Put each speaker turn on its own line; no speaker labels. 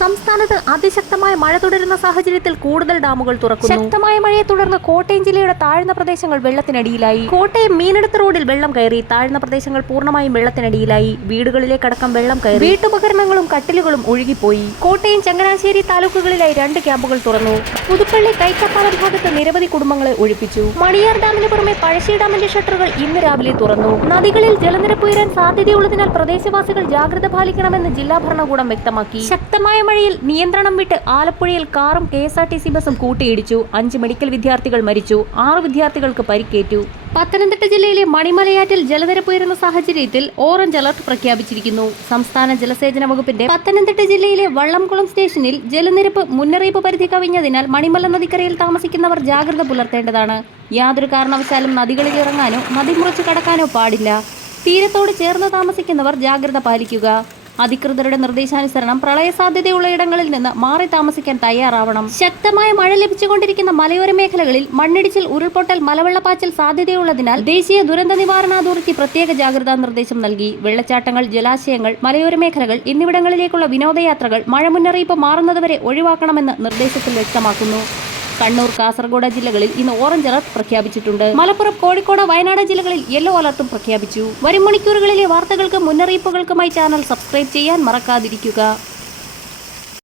സംസ്ഥാനത്ത് അതിശക്തമായ മഴ തുടരുന്ന സാഹചര്യത്തിൽ കൂടുതൽ ഡാമുകൾ തുറക്കുന്നു. ശക്തമായ മഴയെ തുടർന്ന് കോട്ടയം ജില്ലയുടെ താഴ്ന്ന പ്രദേശങ്ങൾ വെള്ളത്തിനടിയിലായി. കോട്ടയം മീനടുത്ത് റോഡിൽ വെള്ളം കയറി താഴ്ന്ന പ്രദേശങ്ങൾ പൂർണമായും വെള്ളത്തിനടിയിലായി. വീടുകളിലേക്കടക്കം വെള്ളം കയറി. വീട്ടുപകരണങ്ങളും കട്ടിലുകളും ഒഴുകിപ്പോയി. കോട്ടയം ചങ്ങനാശ്ശേരി താലൂക്കുകളിലായി രണ്ട് ക്യാമ്പുകൾ തുറന്നു. പുതുപ്പള്ളി കൈക്കപ്പാലം ഭാഗത്ത് നിരവധി കുടുംബങ്ങളെ ഒഴിപ്പിച്ചു. മണിയാർ ഡാമിന് പുറമെ പഴശ്ശി ഡാമിന്റെ ഷട്ടറുകൾ ഇന്ന് രാവിലെ തുറന്നു. നദികളിൽ ജലനിരപ്പ് ഉയരാൻ സാധ്യതയുള്ളതിനാൽ പ്രദേശവാസികൾ ജാഗ്രത പാലിക്കണമെന്ന് ജില്ലാ ഭരണകൂടം വ്യക്തമാക്കി. ശക്തമായ മഴയിൽ നിയന്ത്രണം വിട്ട് ആലപ്പുഴയിൽ കാറും K S R T C ബസും കൂട്ടിയിടിച്ചു. അഞ്ച് മെഡിക്കൽ വിദ്യാർത്ഥികൾ മരിച്ചു. ആറ് വിദ്യാർത്ഥികൾക്ക് പരിക്കേറ്റു. പത്തനംതിട്ട ജില്ലയിലെ മണിമലയാറ്റിൽ ജലനിരപ്പ് ഉയരുന്ന സാഹചര്യത്തിൽ ഓറഞ്ച് അലർട്ട് പ്രഖ്യാപിച്ചിരിക്കുന്നു. സംസ്ഥാന ജലസേചന വകുപ്പിന്റെ പത്തനംതിട്ട ജില്ലയിലെ വള്ളംകുളം സ്റ്റേഷനിൽ ജലനിരപ്പ് മുന്നറിയിപ്പ് പരിധി കവിഞ്ഞതിനാൽ മണിമല നദിക്കരയിൽ താമസിക്കുന്നവർ ജാഗ്രത പുലർത്തേണ്ടതാണ്. യാതൊരു കാരണവശാലും നദികളിൽ ഇറങ്ങാനോ നദി മുറിച്ച് കടക്കാനോ പാടില്ല. തീരത്തോട് ചേർന്ന് താമസിക്കുന്നവർ ജാഗ്രത പാലിക്കുക. അധികൃതരുടെ നിർദ്ദേശാനുസരണം പ്രളയ സാധ്യതയുള്ള ഇടങ്ങളിൽ നിന്ന് മാറി താമസിക്കാൻ തയ്യാറാവണം. ശക്തമായ മഴ ലഭിച്ചുകൊണ്ടിരിക്കുന്ന മലയോര മേഖലകളിൽ മണ്ണിടിച്ചിൽ ഉരുൾപൊട്ടൽ മലവെള്ളപ്പാച്ചിൽ സാധ്യതയുള്ളതിനാൽ ദേശീയ ദുരന്ത നിവാരണ അതോറിറ്റി പ്രത്യേക ജാഗ്രതാ നിർദ്ദേശം നൽകി. വെള്ളച്ചാട്ടങ്ങൾ ജലാശയങ്ങൾ മലയോര മേഖലകൾ എന്നിവിടങ്ങളിലേക്കുള്ള വിനോദയാത്രകൾ മഴ മുന്നറിയിപ്പ് മാറുന്നതുവരെ ഒഴിവാക്കണമെന്ന് നിർദ്ദേശത്തിൽ വ്യക്തമാക്കുന്നു. കണ്ണൂർ കാസർഗോഡ് ജില്ലകളിൽ ഇന്ന് ഓറഞ്ച് അലർട്ട് പ്രഖ്യാപിച്ചിട്ടുണ്ട്. മലപ്പുറം കോഴിക്കോട് വയനാട് ജില്ലകളിൽ യെല്ലോ അലർട്ടും പ്രഖ്യാപിച്ചു. വരും മണിക്കൂറുകളിലെ വാർത്തകൾക്കും മുന്നറിയിപ്പുകൾക്കുമായി ചാനൽ സബ്സ്ക്രൈബ് ചെയ്യാൻ മറക്കാതിരിക്കുക.